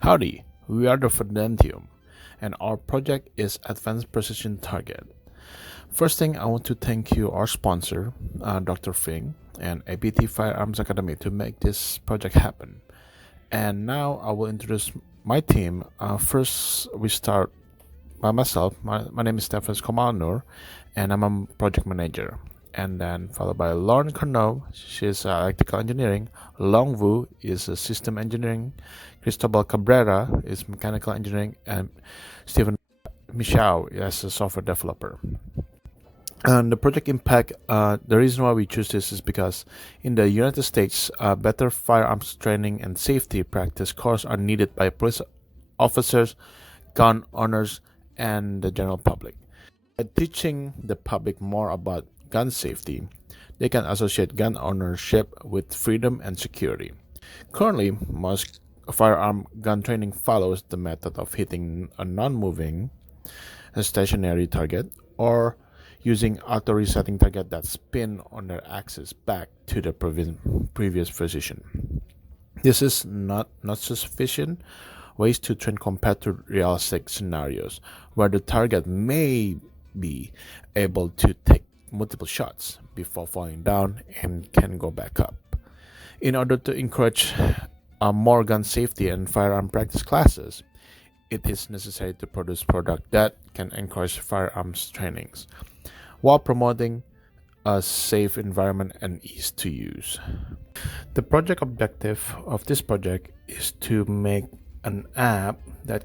Howdy, we are the Vedentium, and our project is Advanced Precision Target. First thing, I want to thank you, our sponsor, Dr. Fing, and ABT Firearms Academy to make this project happen. And now I will introduce my team. First, we start by myself. My name is Stefan Komalnur, and I'm a project manager. And then followed by Lauren Carnot, she's electrical engineering. Long Wu is system engineering. Cristobal Cabrera is mechanical engineering, and Stephen Michao is a software developer. And the project impact, the reason why we choose this is because in the United States, better firearms training and safety practice courses are needed by police officers, gun owners, and the general public. By teaching the public more about gun safety, they can associate gun ownership with freedom and security. Currently, most firearm gun training follows the method of hitting a non-moving, a stationary target, or using auto-resetting target that spin on their axis back to the previous position. This is not sufficient ways to train compared to realistic scenarios where the target may be able to take multiple shots before falling down and can go back up. In order to encourage more gun safety and firearm practice classes, it is necessary to produce products that can encourage firearms trainings while promoting a safe environment and ease to use. The project objective of this project is to make an app that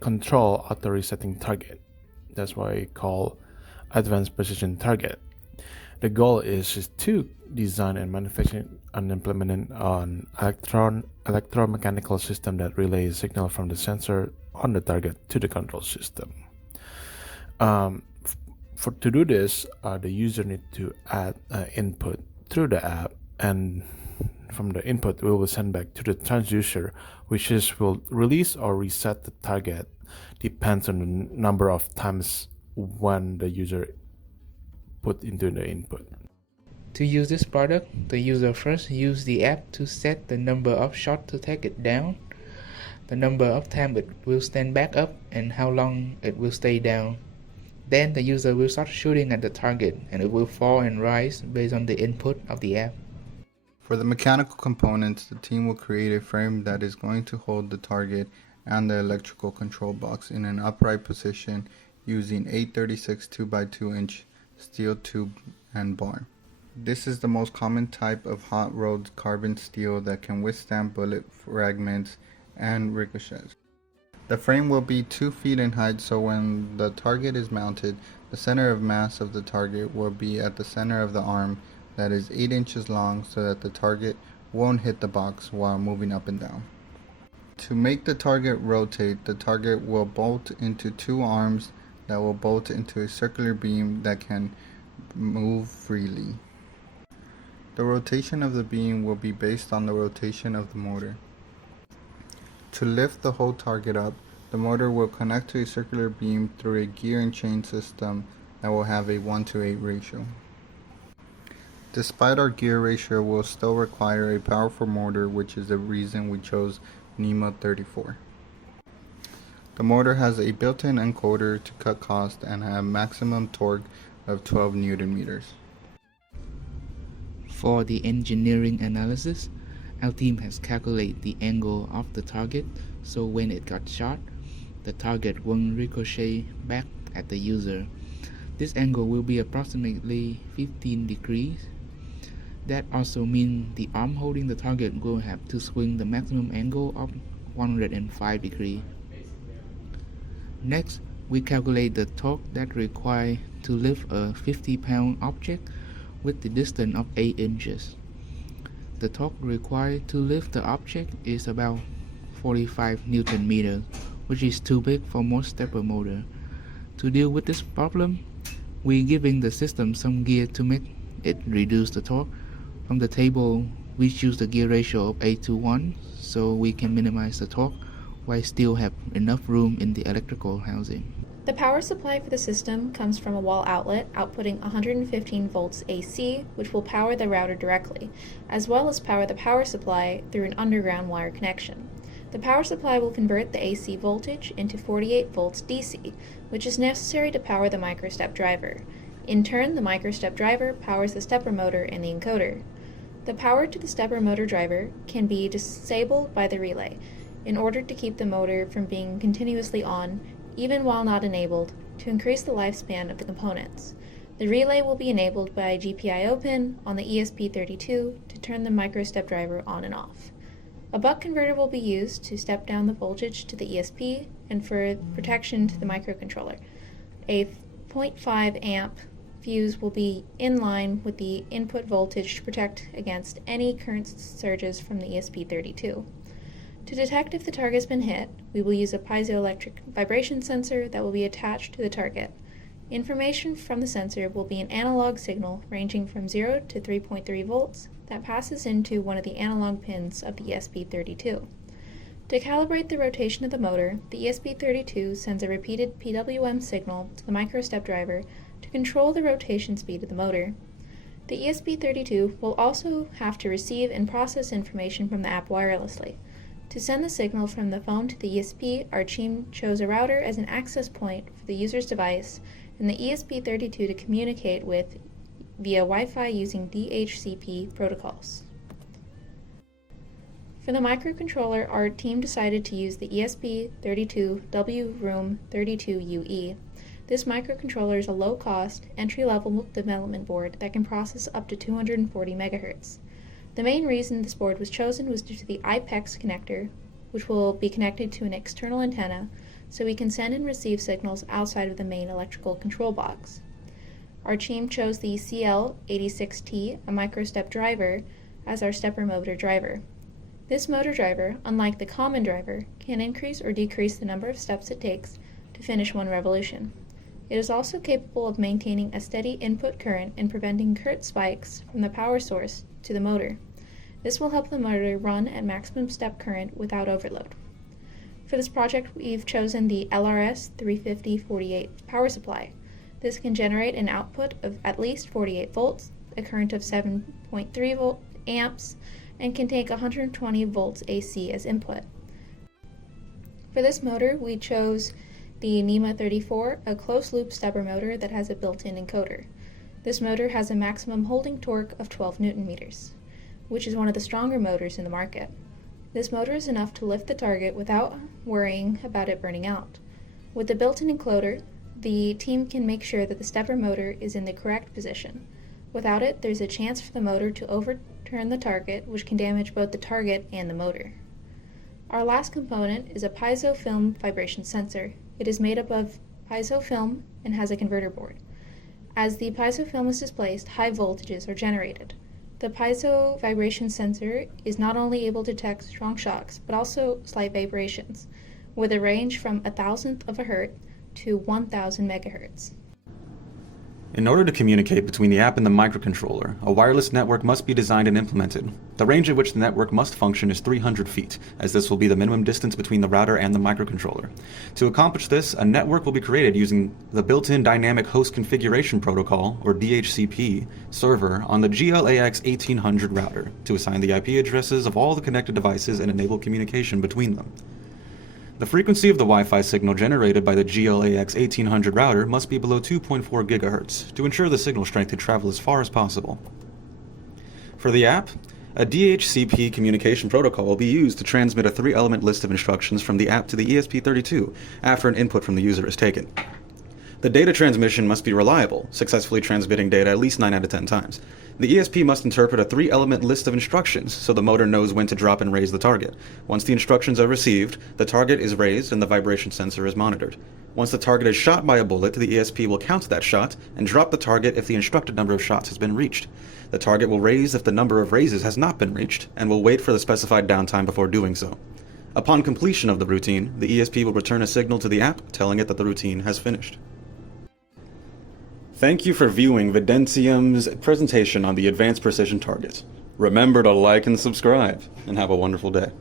control auto resetting target. That's why we call Advanced Precision Target. The goal is to design and manufacture and implement an electromechanical system that relays signal from the sensor on the target to the control system. To do this, the user need to add input through the app, and from the input we will send back to the transducer, which will release or reset the target depends on the number of times when the user put into the input. To use this product, the user first use the app to set the number of shots to take it down, the number of times it will stand back up, and how long it will stay down. Then the user will start shooting at the target, and it will fall and rise based on the input of the app. For the mechanical components, the team will create a frame that is going to hold the target and the electrical control box in an upright position using 836 2x2 inch steel tube and bar. This is the most common type of hot rolled carbon steel that can withstand bullet fragments and ricochets. The frame will be 2 feet in height, so when the target is mounted, the center of mass of the target will be at the center of the arm that is 8 inches long, so that the target won't hit the box while moving up and down. To make the target rotate, the target will bolt into 2 arms that will bolt into a circular beam that can move freely. The rotation of the beam will be based on the rotation of the motor. To lift the whole target up, the motor will connect to a circular beam through a gear and chain system that will have a 1:8 ratio. Despite our gear ratio, we'll still require a powerful motor, which is the reason we chose NEMA 34. The motor has a built-in encoder to cut cost and have maximum torque of 12 Newton meters. For the engineering analysis, our team has calculated the angle of the target, so when it got shot, the target won't ricochet back at the user. This angle will be approximately 15 degrees. That also means the arm holding the target will have to swing the maximum angle of 105 degrees. Next, we calculate the torque that required to lift a 50-pound object with the distance of 8 inches. The torque required to lift the object is about 45 Newton meters, which is too big for most stepper motor. To deal with this problem, we're giving the system some gear to make it reduce the torque. From the table, we choose the gear ratio of 8:1, so we can minimize the torque while still have enough room in the electrical housing. The power supply for the system comes from a wall outlet outputting 115 volts AC, which will power the router directly, as well as power the power supply through an underground wire connection. The power supply will convert the AC voltage into 48 volts DC, which is necessary to power the microstep driver. In turn, the microstep driver powers the stepper motor and the encoder. The power to the stepper motor driver can be disabled by the relay in order to keep the motor from being continuously on, even while not enabled, to increase the lifespan of the components. The relay will be enabled by a GPIO pin on the ESP32 to turn the microstep driver on and off. A buck converter will be used to step down the voltage to the ESP and for protection to the microcontroller. A 0.5 amp fuse will be in line with the input voltage to protect against any current surges from the ESP32. To detect if the target has been hit, we will use a piezoelectric vibration sensor that will be attached to the target. Information from the sensor will be an analog signal ranging from 0 to 3.3 volts that passes into one of the analog pins of the ESP32. To calibrate the rotation of the motor, the ESP32 sends a repeated PWM signal to the microstep driver to control the rotation speed of the motor. The ESP32 will also have to receive and process information from the app wirelessly. To send the signal from the phone to the ESP, our team chose a router as an access point for the user's device and the ESP32 to communicate with via Wi-Fi using DHCP protocols. For the microcontroller, our team decided to use the ESP32W-Room32UE. This microcontroller is a low-cost, entry-level development board that can process up to 240 MHz. The main reason this board was chosen was due to the IPEX connector, which will be connected to an external antenna, so we can send and receive signals outside of the main electrical control box. Our team chose the CL86T, a microstep driver, as our stepper motor driver. This motor driver, unlike the common driver, can increase or decrease the number of steps it takes to finish one revolution. It is also capable of maintaining a steady input current and preventing current spikes from the power source to the motor. This will help the motor run at maximum step current without overload. For this project, we've chosen the LRS35048 power supply. This can generate an output of at least 48 volts, a current of 7.3 volt amps, and can take 120 volts AC as input. For this motor, we chose the NEMA 34, a closed-loop stepper motor that has a built-in encoder. This motor has a maximum holding torque of 12 Newton meters, which is one of the stronger motors in the market. This motor is enough to lift the target without worrying about it burning out. With the built-in encoder, the team can make sure that the stepper motor is in the correct position. Without it, there's a chance for the motor to overturn the target, which can damage both the target and the motor. Our last component is a piezo film vibration sensor. It is made up of piezo film and has a converter board. As the piezo film is displaced, high voltages are generated. The piezo vibration sensor is not only able to detect strong shocks, but also slight vibrations, with a range from 1,000th of a hertz to 1,000 megahertz. In order to communicate between the app and the microcontroller, a wireless network must be designed and implemented. The range at which the network must function is 300 feet, as this will be the minimum distance between the router and the microcontroller. To accomplish this, a network will be created using the built-in Dynamic Host Configuration Protocol, or DHCP, server on the GLAX1800 router to assign the IP addresses of all the connected devices and enable communication between them. The frequency of the Wi-Fi signal generated by the GLAX1800 router must be below 2.4 GHz to ensure the signal strength can travel as far as possible. For the app, a DHCP communication protocol will be used to transmit a 3-element list of instructions from the app to the ESP32 after an input from the user is taken. The data transmission must be reliable, successfully transmitting data at least 9 out of 10 times. The ESP must interpret a 3-element list of instructions so the motor knows when to drop and raise the target. Once the instructions are received, the target is raised and the vibration sensor is monitored. Once the target is shot by a bullet, the ESP will count that shot and drop the target if the instructed number of shots has been reached. The target will raise if the number of raises has not been reached, and will wait for the specified downtime before doing so. Upon completion of the routine, the ESP will return a signal to the app telling it that the routine has finished. Thank you for viewing Vedentium's presentation on the Advanced Precision Target. Remember to like and subscribe, and have a wonderful day.